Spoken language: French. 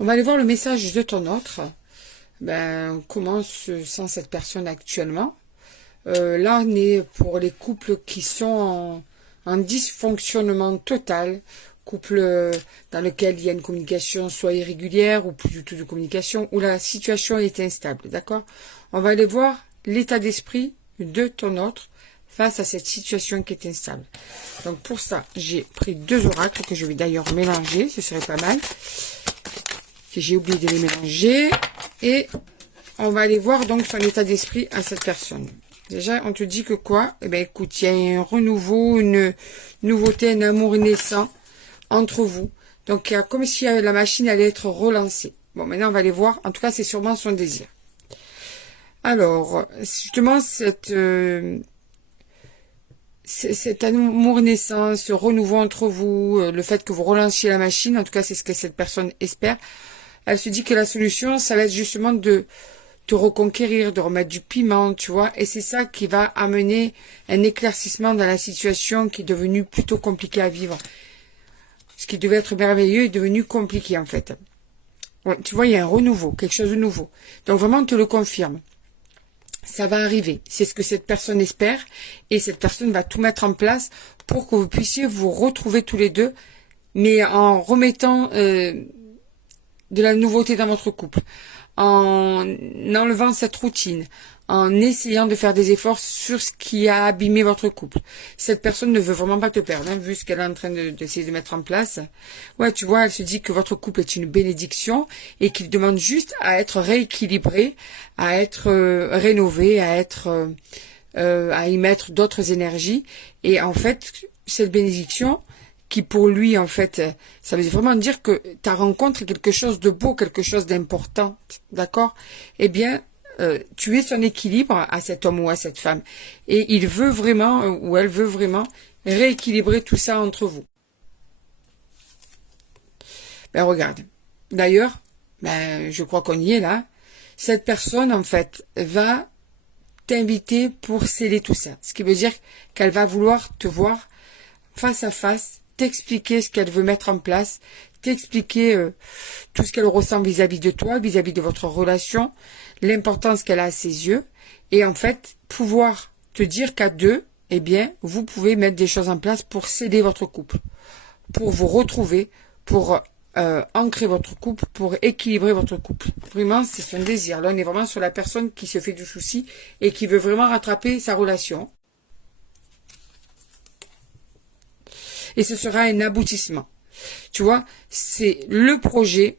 On va aller voir le message de ton autre. Comment se sent cette personne actuellement? Là, on est pour les couples qui sont en dysfonctionnement total. Couple dans lequel il y a une communication soit irrégulière ou plus du tout de communication, où la situation est instable, d'accord? On va aller voir l'état d'esprit de ton autre face à cette situation qui est instable. Donc pour ça, j'ai pris deux oracles que je vais d'ailleurs mélanger, ce serait pas mal. J'ai oublié de les mélanger. Et on va aller voir donc son état d'esprit à cette personne. Déjà, on te dit que quoi? Eh bien, écoute, il y a un renouveau, une nouveauté, un amour naissant entre vous. Donc, il y a comme si la machine allait être relancée. Bon, maintenant, on va aller voir. En tout cas, c'est sûrement son désir. Alors, justement, cet amour naissant, ce renouveau entre vous, le fait que vous relanciez la machine, en tout cas, c'est ce que cette personne espère. Elle se dit que la solution, ça va être justement de te reconquérir, de remettre du piment, tu vois. Et c'est ça qui va amener un éclaircissement dans la situation qui est devenue plutôt compliquée à vivre. Ce qui devait être merveilleux est devenu compliqué, en fait. Ouais, tu vois, il y a un renouveau, quelque chose de nouveau. Donc vraiment, on te le confirme. Ça va arriver. C'est ce que cette personne espère. Et cette personne va tout mettre en place pour que vous puissiez vous retrouver tous les deux, mais en remettant de la nouveauté dans votre couple, en enlevant cette routine, en essayant de faire des efforts sur ce qui a abîmé votre couple. Cette personne ne veut vraiment pas te perdre, hein, vu ce qu'elle est en train d'essayer de mettre en place. Ouais, tu vois, elle se dit que votre couple est une bénédiction et qu'il demande juste à être rééquilibré, à être rénové, à y mettre d'autres énergies. Et en fait, cette bénédiction, qui pour lui, en fait, ça veut vraiment dire que ta rencontre est quelque chose de beau, quelque chose d'important, d'accord? Eh bien, tu es son équilibre à cet homme ou à cette femme. Et il veut vraiment, ou elle veut vraiment, rééquilibrer tout ça entre vous. Ben regarde. D'ailleurs, je crois qu'on y est là. Cette personne, en fait, va t'inviter pour sceller tout ça. Ce qui veut dire qu'elle va vouloir te voir face à face, t'expliquer ce qu'elle veut mettre en place, t'expliquer tout ce qu'elle ressent vis-à-vis de toi, vis-à-vis de votre relation, l'importance qu'elle a à ses yeux, et en fait, pouvoir te dire qu'à deux, eh bien, vous pouvez mettre des choses en place pour sceller votre couple, pour vous retrouver, pour ancrer votre couple, pour équilibrer votre couple. Vraiment, c'est son désir. Là, on est vraiment sur la personne qui se fait du souci et qui veut vraiment rattraper sa relation. Et ce sera un aboutissement. Tu vois, c'est le projet